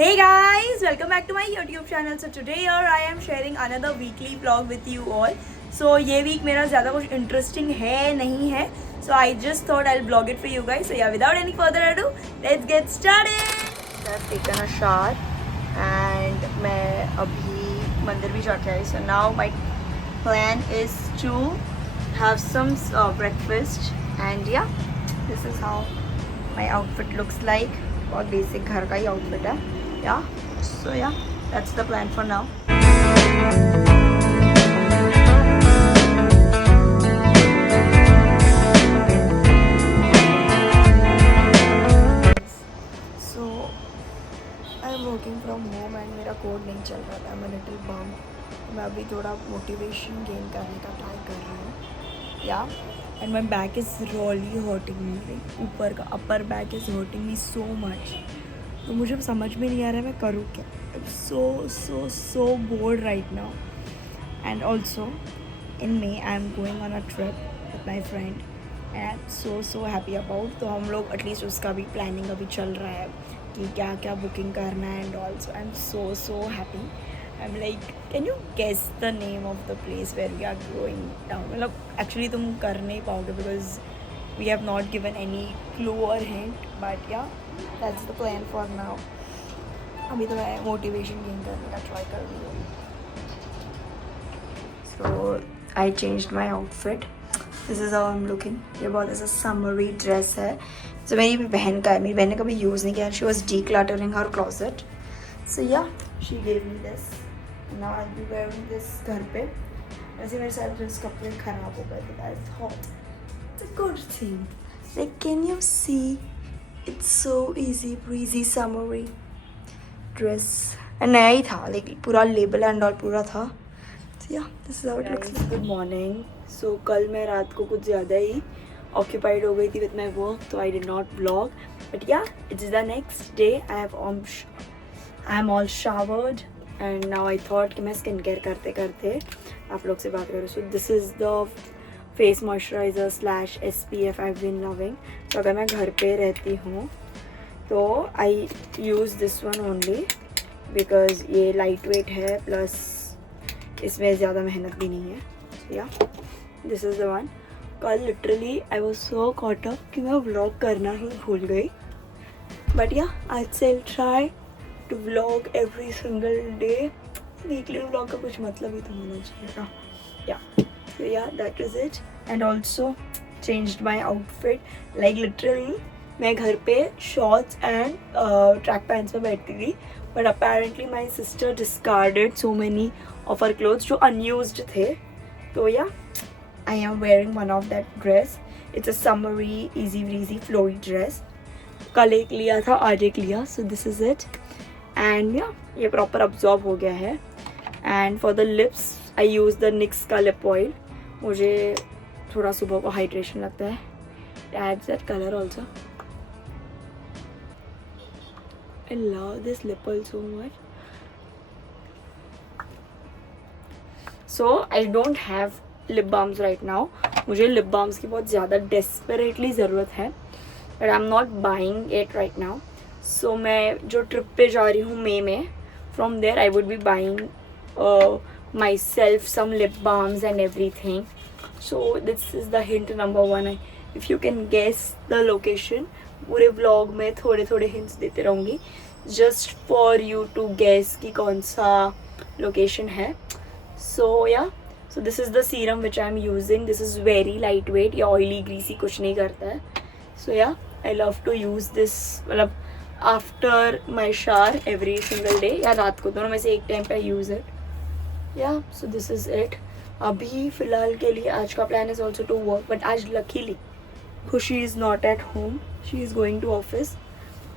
Hey guys, welcome back to my YouTube channel. So today here I am sharing another weekly vlog with you all. So ये week मेरा ज़्यादा कुछ interesting है नहीं है. So I just thought I'll vlog it for you guys. So yeah, without any further ado, let's get started. I've taken a shower and मैं अभी मंदिर भी जाके आई. So now my plan is to have some breakfast and yeah, this is how my outfit looks like. बहुत basic घर का ही outfit है या सो या that's the plan for now. So I am working from home and मेरा code नहीं चल रहा था. मैं लिटिल बम. मैं अभी थोड़ा मोटिवेशन गेन करने का ट्राई कर रही हूँ या and my back is really hurting me. ऊपर का upper back is hurting me so much. तो मुझे समझ में नहीं आ रहा है मैं करूँ क्या. आई am so board right now. And also in may I am going on a trip with my friend and I am so happy about. तो हम लोग एटलीस्ट उसका भी प्लानिंग अभी चल रहा है कि क्या क्या बुकिंग करना है and also I am so happy. I'm like, can you guess the name of the place where we are going down? मतलब actually तुम कर नहीं पाओगे because we have not given any clue or hint. But yeah, that's the plan for now. अभी तो मैं motivation gain करने का try कर रही हूँ. So I changed my outfit. This is how I'm looking. ये बहुत ऐसा summery dress है. So मेरी बहन का है. मेरी बहन ने कभी use नहीं किया. She was decluttering her closet. So yeah, she gave me this. Now I'll be wearing this घर पे. वैसे मेरे सारे ड्रेस कपड़े ख़राब हो गए थे. I thought it's a good thing. Like can you see? It's so easy breezy summery dress. नया ही था like पूरा लेबल एंड ऑल पूरा था. So yeah, this is how it looks like. Good morning. So कल मैं रात को कुछ ज़्यादा ही occupied हो गई थी with my work, so I did not vlog. But yeah, it's the next day. I am all showered. And now I thought कि मैं स्किन केयर करते करते आप लोग से बात करूँ. So this is the face moisturiser slash SPF I been loving. तो अगर मैं घर पे रहती हूँ तो I use this one only because ये लाइट वेट है प्लस इसमें ज़्यादा मेहनत भी नहीं है. Yeah this is the one. कल literally I was so caught up कि मैं व्लॉग करना ही भूल गई. But yeah I will try to vlog every single day. Weekly vlog का कुछ मतलब ही तो होना चाहिए ना. So yeah, that is it. And also changed my outfit. Like literally मैं घर पे shorts and track pants में बैठती थी. But apparently my sister discarded so many of her clothes जो unused थे. तो yeah, I am wearing one of that dress. It's a summery easy breezy flowy dress. कल एक लिया था आज एक लिया. So this is it. And yeah ये प्रॉपर अब्जॉर्ब हो गया है. And for the lips I use the Nyx का लिप ऑयल. मुझे थोड़ा सुबह को हाइड्रेशन लगता है. Adds that colour also. I love this lip oil so much. So I don't have lip balms right now. मुझे लिप बाम्स की बहुत ज़्यादा डेस्परेटली ज़रूरत है but I am not buying it right now. So मैं जो trip पे जा रही हूँ मई में, from there I would be buying myself some lip balms and everything. So this is the hint number 1. If you can guess the location, पूरे vlog में थोड़े थोड़े हिंट्स देते रहूँगी just for you to guess कि कौन सा location है. So yeah so this is the serum which I am using. This is very light weight. Yeah oily greasy कुछ नहीं करता है. So yeah I love to use this. मतलब after my shower every single day या रात को, दोनों में से एक टाइम पे यूज़ इट. या सो दिस इज़ इट. अभी फ़िलहाल के लिए आज का plan is also to work. But आज luckily Khushi is not at home. She is going to office.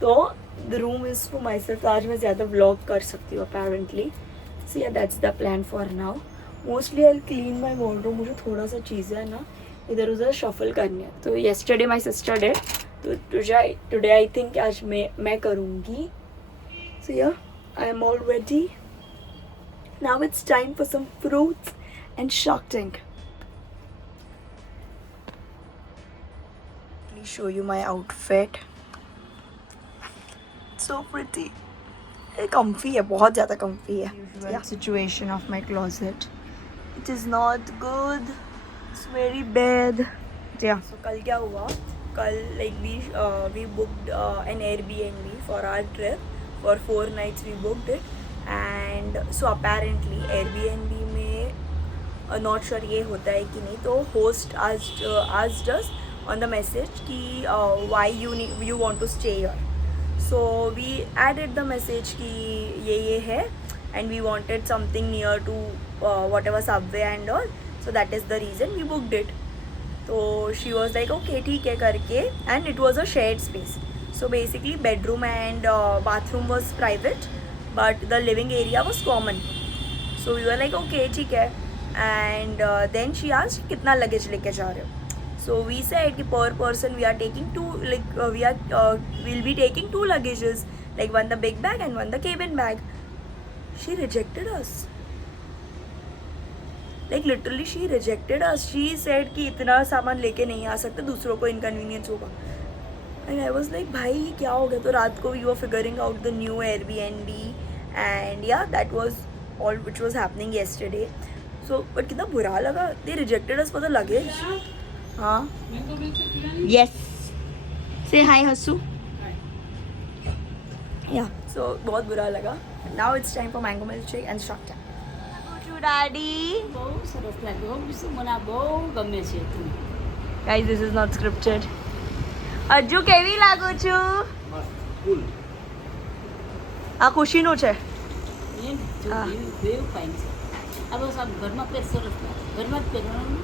तो the room is for myself. आज मैं ज़्यादा व्लॉग कर सकती हूँ अपेरेंटली. सो या that's the plan for now. Mostly I clean my wardrobe. मुझे थोड़ा सा चीज़ें है ना इधर उधर शफल करनी है. तो येस्टरडे माई सिस्टर डिड. तो टुडे आई थिंक आज मैं करूँगी. So yeah I am all ready. Now it's time for some fruits and Shark Tank. Let me show you my outfit. So pretty. comfy है, बहुत ज़्यादा comfy है. Yeah. Situation of my closet. It is not good. It's very bad. Yeah. So कल क्या हुआ? कल like we booked an Airbnb for our trip. For 4 nights we booked it. And so apparently Airbnb में not sure ये होता है कि नहीं, तो host asked us on the message कि why you want to stay here. So we added the message कि ये है and we wanted something near to whatever subway and all, so that is the reason we booked it. So she was like okay ठीक है करके, and it was a shared space. So basically bedroom and bathroom was private but the living area was common. So we were like okay ठीक है, and then she asked कितना luggage लेके जा रहे हो. So we said कि per person we are taking we'll be taking 2 luggages, like one the big bag and one the cabin bag. She rejected us. Like literally she rejected us. She said कि इतना सामान लेके नहीं आ सकते, दूसरों को inconvenience होगा. And I was like भाई ये क्या हो गया. तो रात को we were figuring out the new Airbnb, and yeah, that was all which was happening yesterday. So but कितना बुरा लगा. They rejected us for the luggage. हाँ. Yes. Say hi हसू. Yeah. So बहुत बुरा लगा. Now it's time for mango milkshake and shock time. Go to daddy. બહુ સરસ લાગ્યો વિશે મને બહુ ગમે છે તું. Guys, this is not scripted. અજુ કેવી લાગુ છું? મસ્ત કુલ. આ ખુશીનું છે. એમ જો બેવ ફાઇન છે. આ બસ આ ઘરમાં પેર સરસ લાગે. ઘરમાં જ પહેરવાનું.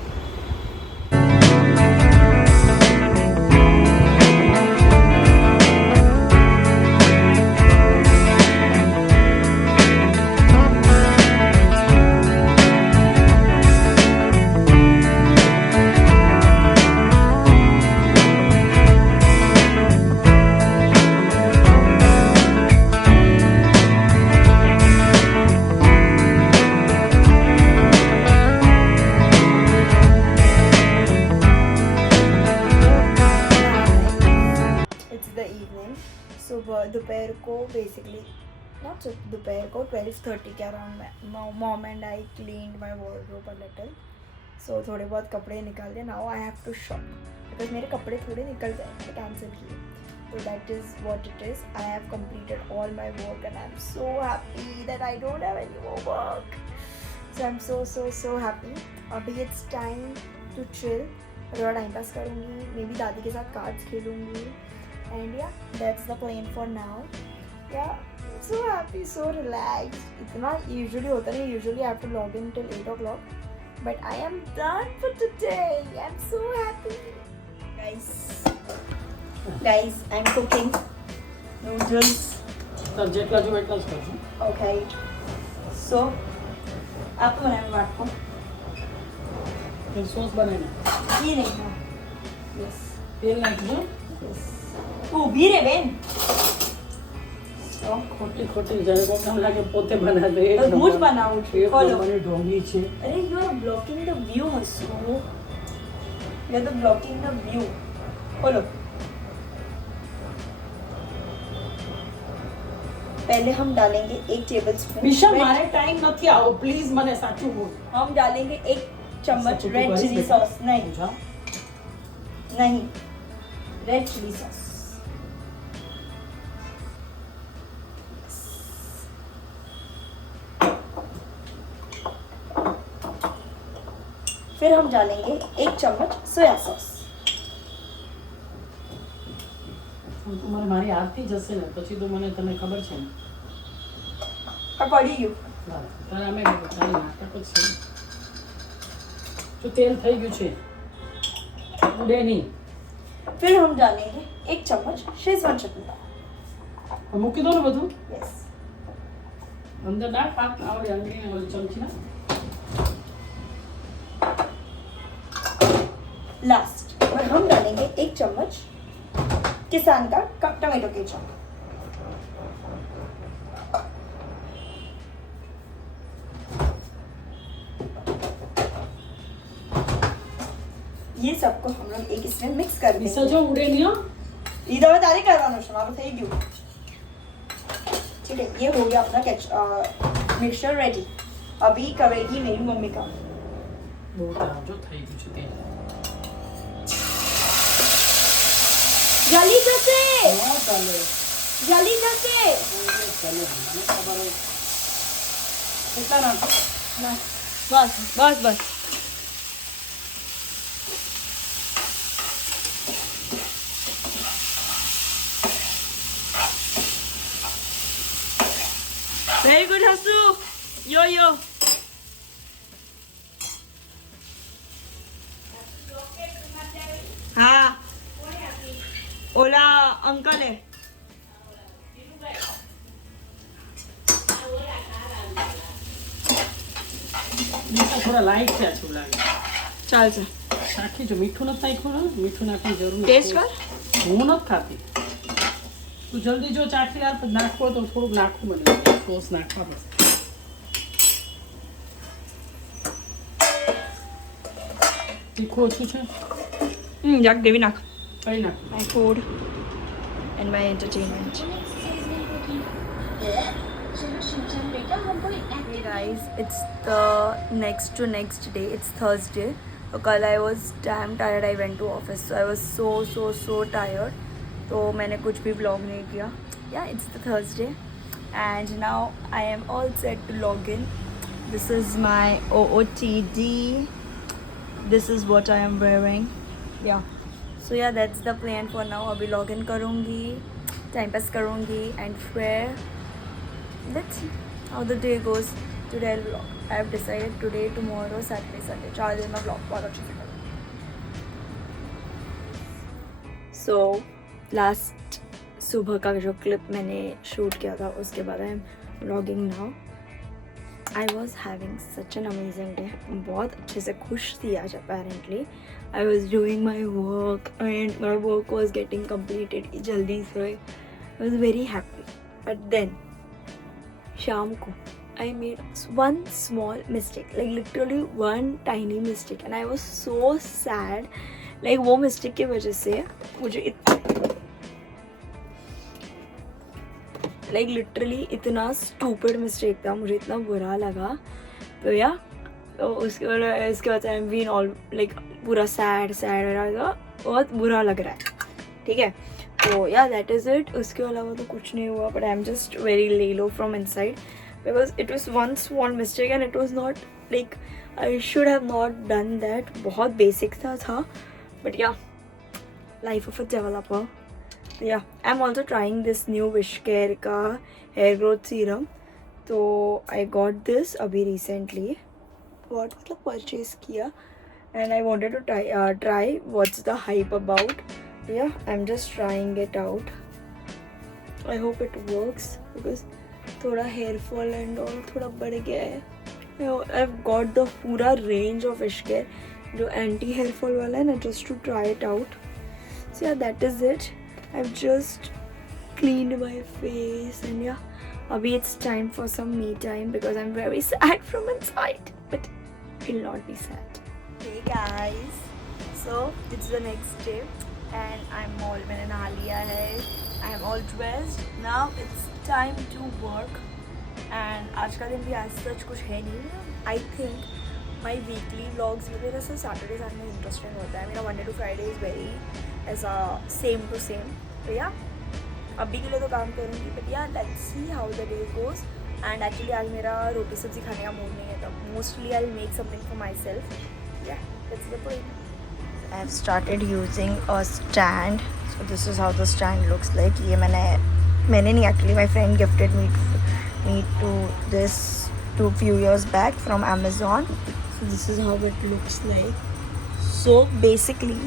दोपहर को बेसिकली नॉट दोपहर को 12:30 के around mom and I cleaned my wardrobe a little. So थोड़े बहुत कपड़े निकाल दिए. Now I have to shop because मेरे कपड़े थोड़े निकल गए, कैंसिल किए. तो that is what it is. I have completed all my work and I am so happy that I don't have any more work. So I am so happy. अभी it's time to chill. थोड़ा time pass करूँगी, may be दादी के साथ cards खेलूँगी. And yeah, that's the plan for now. Yeah, I'm so happy, so relaxed. इतना usually होता नहीं. Usually I have to log in till 8 o'clock. But I am done for today. I'm so happy. Guys, I'm cooking noodles. तर जेटला जो वेटलाच करશું. Okay. So, आप बनाएंगे बात को. फिर सॉस बनाना. ये नहीं है. Yes. तेल नाखજો. Yes. ઊભી રે બેન. તો ખોટી ખોટી જ્યારે કોક કામ લાગે પોતે બનાવે દે. હું જ બનાવું છું. બોલો મને ઢોંગી છે. અરે you are blocking the view Hasu. You are blocking the view. બોલો. पहले हम डालेंगे 1 टेबलस्पून. વિશા મારે ટાઈમ નથી આવો પ્લીઝ મને સાચું બોલ. हम डालेंगे 1 चम्मच रेड चिली सॉस. नहीं नहीं रेड चिली सॉस. फिर हम डालेंगे 1 चम्मच सोया सॉस. તમારે મારી આરતી જશે ને પછી તો મને તને ખબર છે ને. આ પડી ગયું. તારે અમે તારી નાટક જ છે. જો તેલ થઈ ગયું છે ઉડે નહીં. फिर हम डालेंगे 1 चम्मच शेजवान चटनी. મૂકી દો ને બધું. यस. અંદર નાખ પાક આવડે અંગળીને ઓલી ચમચી ના. लास्ट और हम डालेंगे 1 चम्मच किसान का टमाटो केचप. ये सबको हम लोग एक इसमें मिक्स कर વિસા देंगे. જો ઉડે નહીં હો. ઈ દવા તારે કરવાનું છે, મારું થઈ ગયું. ठीक है, ये हो गया अपना मिक्सचर रेडी. अभी करेगी मेरी मम्मी का. બહુ તાવ જો થઈ ગયું છે તેલ. જલી જશે, હા ચાલે જલી જશે. ચાલે મને ખબર હોય. કેટલા નાખો? બસ બસ બસ. Very good, Hasu. Yo yo. हाँ, ओला अंकल है. મીઠા થોડા લાઈટ થયા છે એવું લાગે. चल से નાખી જો મીઠું નથી નાખ્યું ને, મીઠું નાખવાની જરૂર નથી. टेस्ट कर. હું નથી ખાતી. તું જલ્દી જો ચાખી યાર, પછી નાખવો તો થોડુંક નાખવું મને, સોસ નાખવા પડશે. તીખું ઓછું છે? जाक देवी नाक. કઈ નાખવું? My food and my entertainment. Hey guys, it's the next day. It's Thursday. So कल I was damn tired. I went to office, so I was so tired. तो मैंने कुछ भी vlog नहीं किया. Yeah, it's the Thursday, and now I am all set to log in. This is my OOTD. This is what I am wearing. Yeah. So yeah, that's the plan for now. अभी log in करूँगी, time pass करूँगी, and फिर let's see how the day goes. Today I'll vlog. I have decided today, tomorrow, Saturday, Sunday. 4 दिन में vlog बहुत अच्छे से करूँगी. So last सुबह का जो clip मैंने shoot किया था, उसके बाद I am vlogging now. I was having such an amazing day. बहुत अच्छे से खुश थी आज apparently. I was doing my work and my work was getting completed जल्दी से. I was very happy. But then शाम को I made one small mistake, like literally one tiny mistake, and I was so sad. Like वो mistake की वजह से मुझे like literally इतना stupid mistake था, मुझे इतना बुरा लगा. तो या तो उसके बाद I am been all like पूरा सैड बहुत बुरा लग रहा है. ठीक है, तो या दैट इज़ इट. उसके अलावा तो कुछ नहीं हुआ, but I am just very low from inside because it was one small mistake and it was not like I should have not done that. बहुत बेसिक था but yeah life of a developer. Yeah I am also trying this new WishCare का hair growth serum. तो I got this अभी recently, what मतलब purchase किया, and I wanted to try what's the hype about. Yeah, I'm just trying it out. I hope it works because थोड़ा hair fall and all थोड़ा बढ़ गया है. I've got the पूरा range of fish care जो anti hair fall वाला है ना, just to try it out. So yeah, that is it. I've just cleaned my face and yeah, abhi it's time for some me time because I'm very sad from inside, but will not be sad. Hey guys, so it's the next day and I'm all मैंने नहा लिया है. I am all dressed. Now it's time to work and आज का दिन भी आज सच कुछ है नहीं. I think my weekly vlogs में मेरा सिर्फ सैटरडे संडे इंटरेस्टिंग होता है. मेरा Monday to Friday is very ऐसा सेम टू सेम. तो या अभी के लिए तो काम करूँगी, बट या let's see how the day goes. And actually आज मेरा रोटी सब्जी खाने का मूड नहीं है, तो mostly I will make something for myself. Yeah that's the point. I have started using a stand. So this is how the stand looks like. ये मैंने नहीं, actually my friend gifted me to this to few years back from Amazon. So this is how it looks like. So basically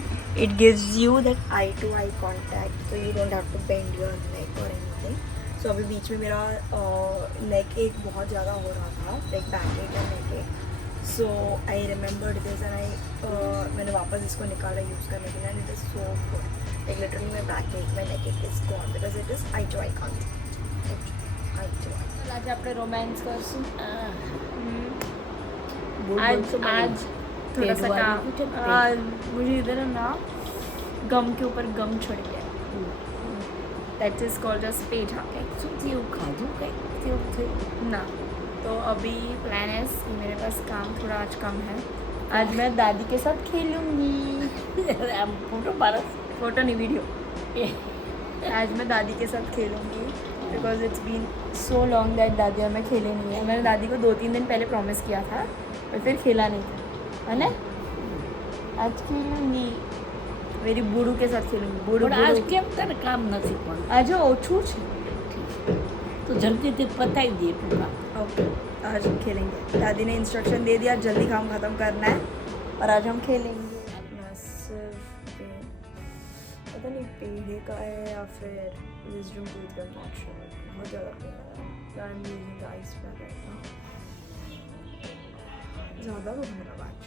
it gives you that eye to eye contact, so you don't have to bend your neck or anything. So अभी बीच में मेरा नेक एक बहुत ज़्यादा हो रहा था, like back एक या neck ache. So I remembered this and मैंने वापस इसको निकाला यूज़ करने के लिए. And it is so good. Like literally my back ache, my neck ache is gone because it is eye to eye contact. Eye to eye. आज આપણે romance કરશું. आज थोड़ा सा काम. मुझे इधर ना गम के ऊपर गम चढ़ गया. that is called as पेठा. શું થયું ખાધું કંઈક કેવું થયું ना तो अभी प्लान है कि मेरे पास काम थोड़ा आज कम है. आज मैं दादी के साथ खेलूंगी. આમ ફોટો પાડો फोटो नहीं वीडियो. आज मैं दादी के साथ खेलूंगी because it's been so long that दादी और मैं खेले नहीं है. मैंने दादी को 2-3 दिन पहले प्रॉमिस किया था पर फिर खेला नहीं था है ना. आज खेलूंगी मेरी बूढ़ू के साथ खेलूंगी. बूढ़ू પણ આજ કેમ તને કામ નથી પણ आज ओछू છે. તો જલ્દીથી પતાવી દે એટલું કામ ओके आज हम खेलेंगे. दादी ने इंस्ट्रक्शन दे दिया जल्दी काम ख़त्म करना है और आज हम खेलेंगे. पता नहीं पेड़े का है या फिर विजडम टूथ का. Not sure. बहुत ज़्यादा पेन आ रहा है. आई am using the ice pack right now. ज़्यादा दुख रहा है आज.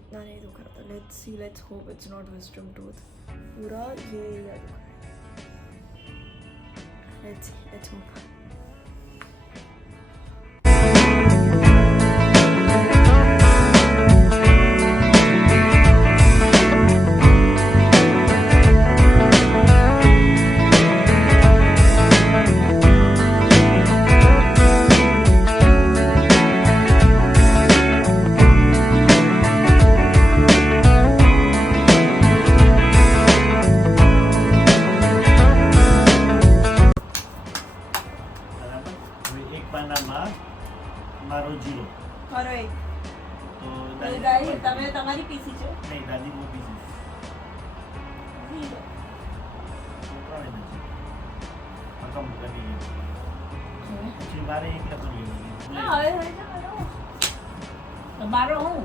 इतना नहीं दुख रहा था. Let's see let's hope it's not wisdom tooth. पूरा ये एरिया दुख रहा है. Let's see let's hope. બરાબર. હવે એક પાનામાં મારો જીરો મારો એક તો તમે તમારી પીસી છે. નહીં દાદી બહુ પીસીસ છોકરાને નથી મકમ કરી પછી મારે એક લખવાની મારો હું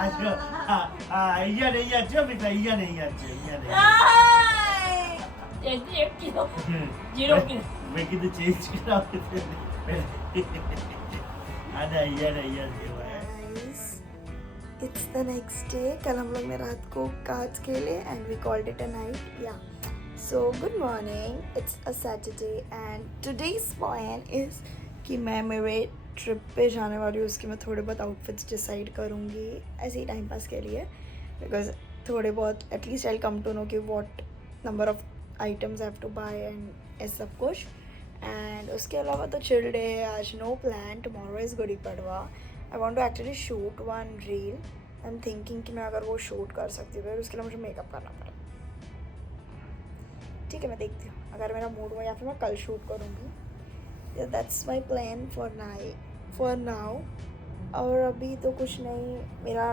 અહીંયા ને અહીંયા છે મિત્ર અહીંયા ને અહીંયા છે એક કિલો જીરો કિલો મેં કીધું ચેન્જ કરાવે આને અહીંયા ને અહીંયા જેવા Guys, it's the next day. कल हम लोग ने रात को कार्ड्स खेले and we called it a night. Yeah. So good morning. It's a Saturday and today's plan is कि मैं मेरे ट्रिप पे जाने वाली हूँ. उसके मैं थोड़े बहुत आउटफिट्स डिसाइड करूँगी ऐसे ही टाइम पास के लिए बिकॉज थोड़े बहुत at least I come to know कि what number of items I have to buy and ऐसा सब कुछ. एंड उसके अलावा तो चिल डे है आज. No plan. Tomorrow is Gudi Padwa. I want to actually shoot one reel. I am thinking कि मैं अगर वो शूट कर सकती हूँ फिर उसके लिए मुझे मेकअप करना पड़ेगा. ठीक है मैं देखती हूँ अगर मेरा मूड हुआ या फिर मैं कल शूट करूँगी. That's my plan for now. और अभी तो कुछ नहीं. मेरा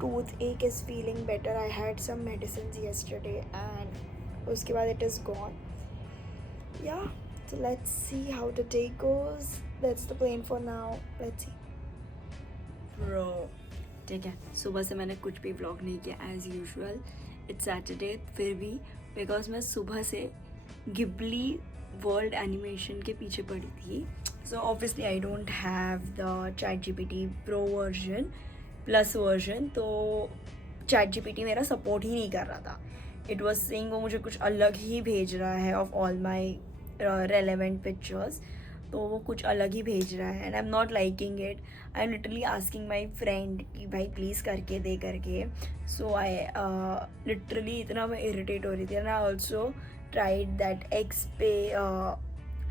toothache is feeling better. I had some medicine yesterday and उसके बाद it is gone. Yeah so let's see how the day goes. That's the plan for now. Let's see. Bro. ठीक है सुबह से मैंने कुछ भी व्लॉग नहीं किया एज यूजुअल. इट्स सैटरडे फिर भी बिकॉज मैं सुबह से गिबली वर्ल्ड एनिमेशन के पीछे पड़ी थी. So obviously I don't have the ChatGPT pro version plus version. तो ChatGPT मेरा सपोर्ट ही नहीं कर रहा था. इट वॉज सेइंग वो मुझे कुछ अलग ही भेज रहा है of all my relevant pictures. तो वो कुछ अलग ही भेज रहा है and I am not liking it. I am literally asking my friend कि भाई प्लीज़ करके दे करके. सो आई लिटरली इतना मैं इरिटेट हो रही थी. And I also tried that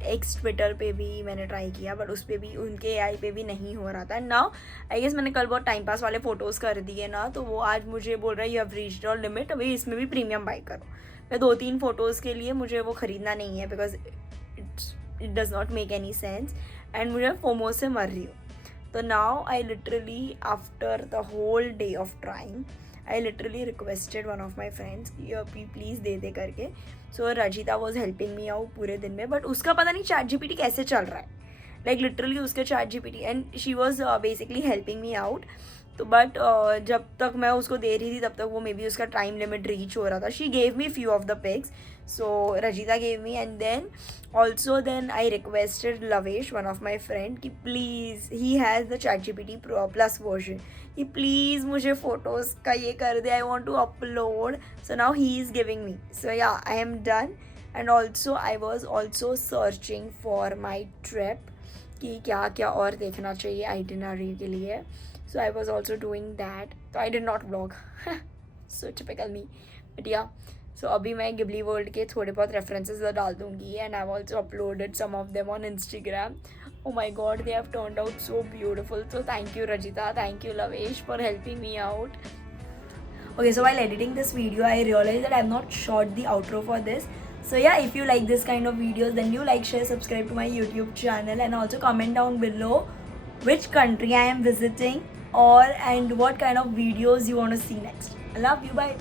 x Twitter पे भी मैंने ट्राई किया बट उस पर भी उनके AI पे भी नहीं हो रहा था. नाउ आई गेस मैंने कल बहुत टाइम पास वाले फ़ोटोज़ कर दिए ना तो वो आज मुझे बोल रहा है you have reached your limit. अभी इसमें भी प्रीमियम बाई करो. मैं 2-3 फ़ोटोज़ के लिए मुझे वो ख़रीदना नहीं है because it does not make any sense and मुझे फोमो से मर रही हूँ. तो now I literally after the whole day of trying I literally requested one of my friends कि प्लीज़ दे करके. So Rajita was helping me out पूरे दिन में बट उसका पता नहीं ChatGPT कैसे चल रहा है. लाइक लिटरली उसके ChatGPT and she was basically helping me out. तो बट जब तक मैं उसको दे रही थी तब तक वो मे बी उसका टाइम लिमिट रीच हो रहा था. She gave me few of the pics. So Rajita gave me and then also then I requested Lavesh one of my friend कि please he has the ChatGPT pro plus version कि please मुझे photos का ये कर दे. I want to upload. So now he is giving me. So yeah I am done. And also I was also searching for my trip कि क्या क्या और देखना चाहिए आइटिनरी के लिए. So I was also doing that. So I did not vlog. So typical me. But yeah, सो अभी मैं गिबली वर्ल्ड के थोड़े बहुत रेफरेंसेस डाल दूँगी and I have also uploaded some of them on Instagram. Oh my god, they have turned out so beautiful. So thank you Rajita, thank you Lavesh for helping me out. Okay, so while editing this video, I realized that I have not shot the outro for this. So yeah, if you like this kind of videos, then do like, share, subscribe to my YouTube channel, and also comment down below which country I am visiting and what kind of videos you want to see next. I love you, bye.